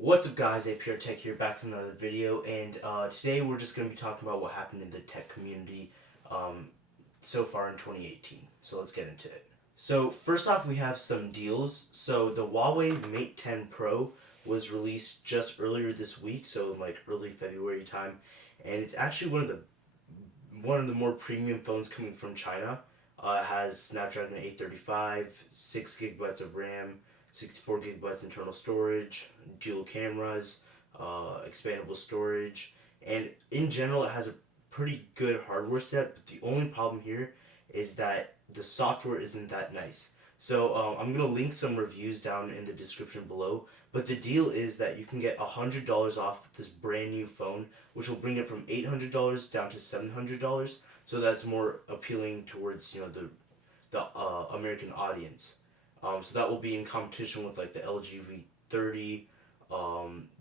What's up guys, APR Tech here, back with another video, and today we're just going to be talking about what happened in the tech community um, so far in 2018. So let's get into it. So first off, we have some deals. So the Huawei Mate 10 Pro was released just earlier this week, so in like early February time, and it's actually one of the more premium phones coming from China. It has Snapdragon 835, 6 gigabytes of RAM, 64 gigabytes internal storage, dual cameras, expandable storage, and in general, it has a pretty good hardware set. But the only problem here is that the software isn't that nice. So I'm gonna link some reviews down in the description below. But the deal is that you can get $100 off this brand new phone, which will bring it from $800 down to $700. So that's more appealing towards the American audience. So that will be in competition with like the LG V30,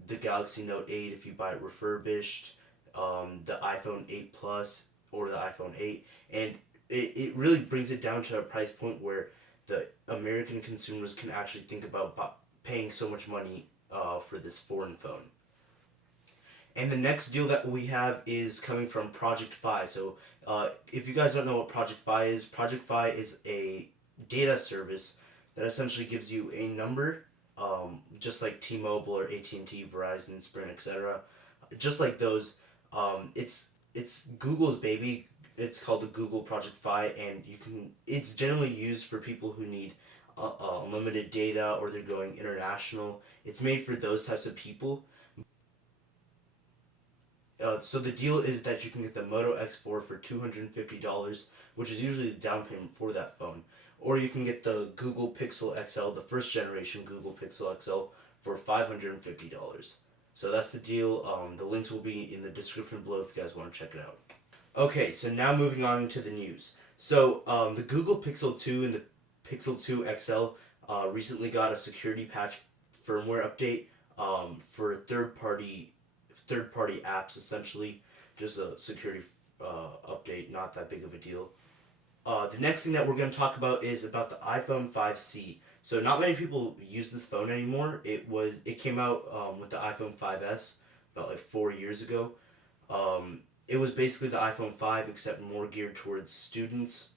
the Galaxy Note 8 if you buy it refurbished, the iPhone 8 Plus or the iPhone 8, and it really brings it down to a price point where the American consumers can actually think about paying so much money for this foreign phone. And the next deal that we have is coming from Project Fi. So, if you guys don't know what Project Fi is a data service that essentially gives you a number, just like T-Mobile or AT&T, Verizon, Sprint, etc. Just like those, it's Google's baby. It's called the Google Project Fi, and it's generally used for people who need unlimited data or they're going international. It's made for those types of people. So the deal is that you can get the Moto X4 for $250, which is usually the down payment for that phone. Or you can get the Google Pixel XL, the first generation Google Pixel XL, for $550. So that's the deal. The links will be in the description below if you guys want to check it out. Okay, so now moving on to the news. So the Google Pixel 2 and the Pixel 2 XL recently got a security patch firmware update for third party apps, essentially just a security update, not that big of a deal. The next thing that we're going to talk about is about the iPhone 5C. So not many people use this phone anymore. It came out with the iPhone 5S about like 4 years ago. It was basically the iPhone 5 except more geared towards students.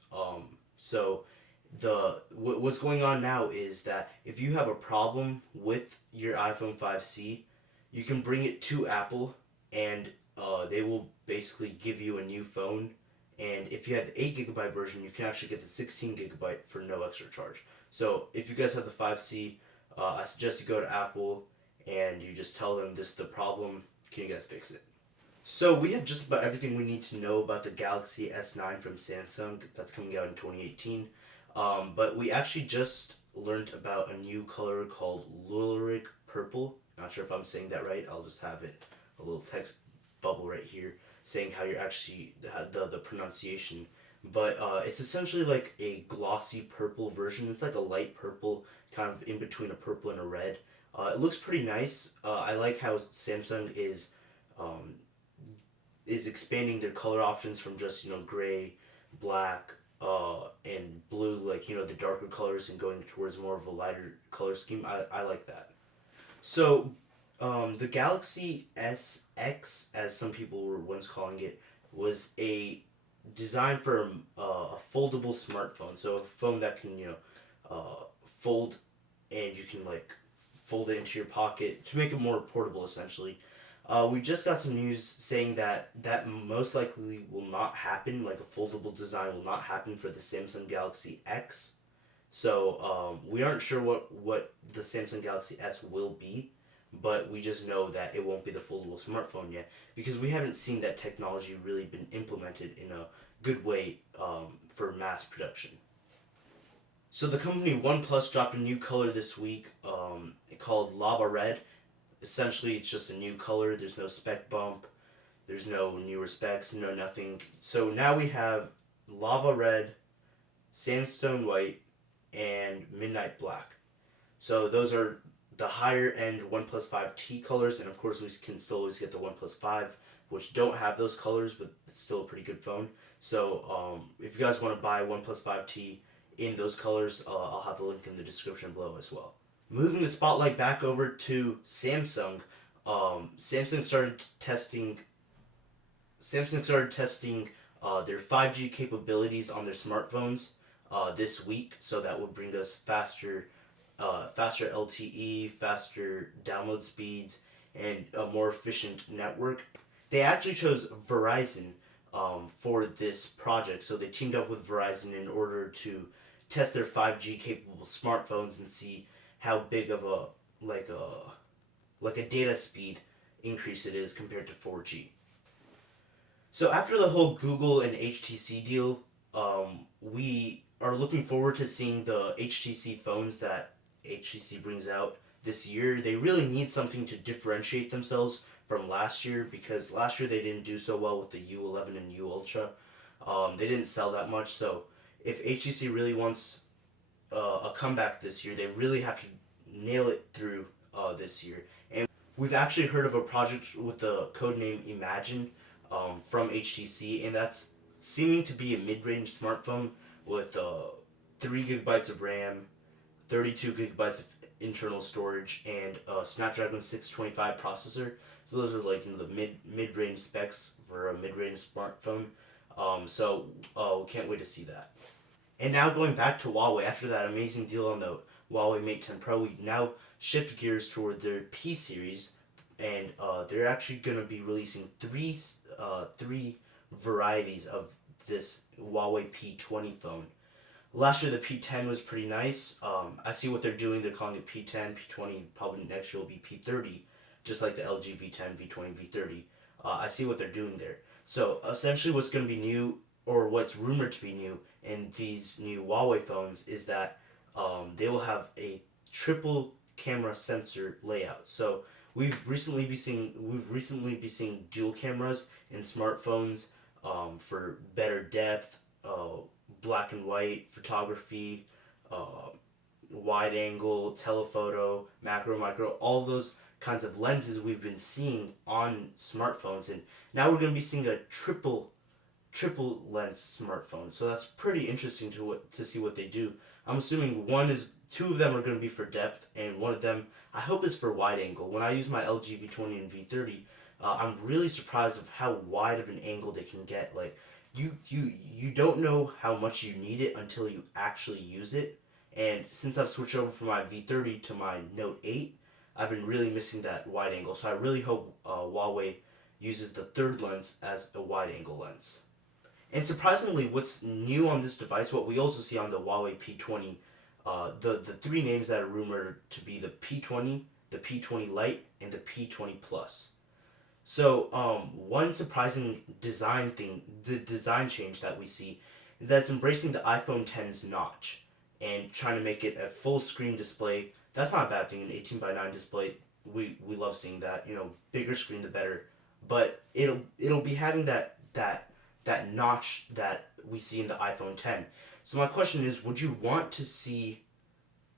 So what's going on now is that if you have a problem with your iPhone 5C, you can bring it to Apple, and they will basically give you a new phone. And if you have the 8 gigabyte version, you can actually get the 16 gigabyte for no extra charge. So if you guys have the 5C, I suggest you go to Apple and you just tell them this is the problem. Can you guys fix it? So we have just about everything we need to know about the Galaxy S9 from Samsung that's coming out in 2018. But we actually just learned about a new color called Lurid Purple. Not sure if I'm saying that right. I'll just have it, a little text bubble right here saying how you're actually the pronunciation. But it's essentially like a glossy purple version. It's like a light purple, kind of in between a purple and a red. It looks pretty nice. I like how Samsung is expanding their color options from just gray, black, and blue, like the darker colors, and going towards more of a lighter color scheme. I like that. So, the Galaxy SX, as some people were once calling it, was a design for a foldable smartphone. So a phone that can fold, and you can like fold it into your pocket to make it more portable, essentially. We just got some news saying that most likely will not happen. Like a foldable design will not happen for the Samsung Galaxy X. So we aren't sure what the Samsung Galaxy S will be, but we just know that it won't be the foldable smartphone yet because we haven't seen that technology really been implemented in a good way for mass production. So the company OnePlus dropped a new color this week called Lava Red. Essentially, it's just a new color. There's no spec bump. There's no newer specs. No nothing. So now we have Lava Red, Sandstone White, and Midnight Black. So those are the higher end OnePlus 5T colors, and of course we can still always get the OnePlus 5, which don't have those colors, but it's still a pretty good phone. So if you guys want to buy OnePlus 5T in those colors, I'll have the link in the description below as well. Moving the spotlight back over to Samsung, Samsung started testing. Samsung started testing their 5G capabilities on their smartphones this week, so that would bring us faster LTE, faster download speeds, and a more efficient network. They actually chose Verizon for this project, so they teamed up with Verizon in order to test their 5G capable smartphones and see how big of a like a like a data speed increase it is compared to 4G. So after the whole Google and HTC deal, we are looking forward to seeing the HTC phones that HTC brings out this year. They really need something to differentiate themselves from last year, because last year they didn't do so well with the U11 and U Ultra. They didn't sell that much, so if HTC really wants a comeback this year, they really have to nail it through this year. And we've actually heard of a project with the code name Imagine from HTC, and that's seeming to be a mid-range smartphone with 3 gigabytes of RAM, 32 gigabytes of internal storage, and a Snapdragon 625 processor. So those are like the mid range specs for a mid range smartphone. We can't wait to see that. And now going back to Huawei, after that amazing deal on the Huawei Mate 10 Pro, we now shift gears toward their P series, and they're actually going to be releasing three varieties of this Huawei P20 phone. Last year the P10 was pretty nice. I see what they're doing. They're calling it P10, P20. Probably next year will be P30, just like the LG V10, V20, V30. I see what they're doing there. So essentially, what's going to be new, or what's rumored to be new in these new Huawei phones, is that they will have a triple camera sensor layout. So we've recently been seeing dual cameras in smartphones for better depth, black and white photography, wide angle, telephoto, macro, micro, all those kinds of lenses we've been seeing on smartphones, and now we're going to be seeing a triple lens smartphone. So that's pretty interesting to see what they do. I'm assuming two of them are going to be for depth, and one of them I hope is for wide angle. When I use my LG V20 and V30, I'm really surprised of how wide of an angle they can get. Like you don't know how much you need it until you actually use it. And since I've switched over from my V30 to my Note 8, I've been really missing that wide angle. So I really hope Huawei uses the third lens as a wide angle lens. And surprisingly, what's new on this device, what we also see on the Huawei P20, the three names that are rumored to be the P20, the P20 Lite, and the P20 Plus. So one surprising the design change that we see, is that it's embracing the iPhone X's notch and trying to make it a full screen display. That's not a bad thing. An 18:9 display, we love seeing that. Bigger screen the better. But it'll be having that notch that we see in the iPhone X. So my question is, would you want to see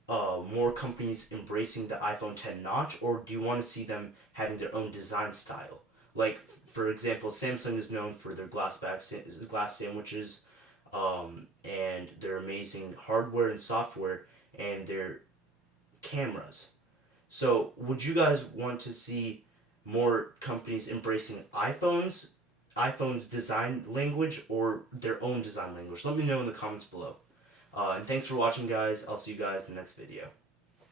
more companies embracing the iPhone X notch, or do you want to see them having their own design style? Like, for example, Samsung is known for their glass sandwiches, and their amazing hardware and software, and their cameras. So would you guys want to see more companies embracing iPhone's design language, or their own design language? Let me know in the comments below. And thanks for watching, guys. I'll see you guys in the next video.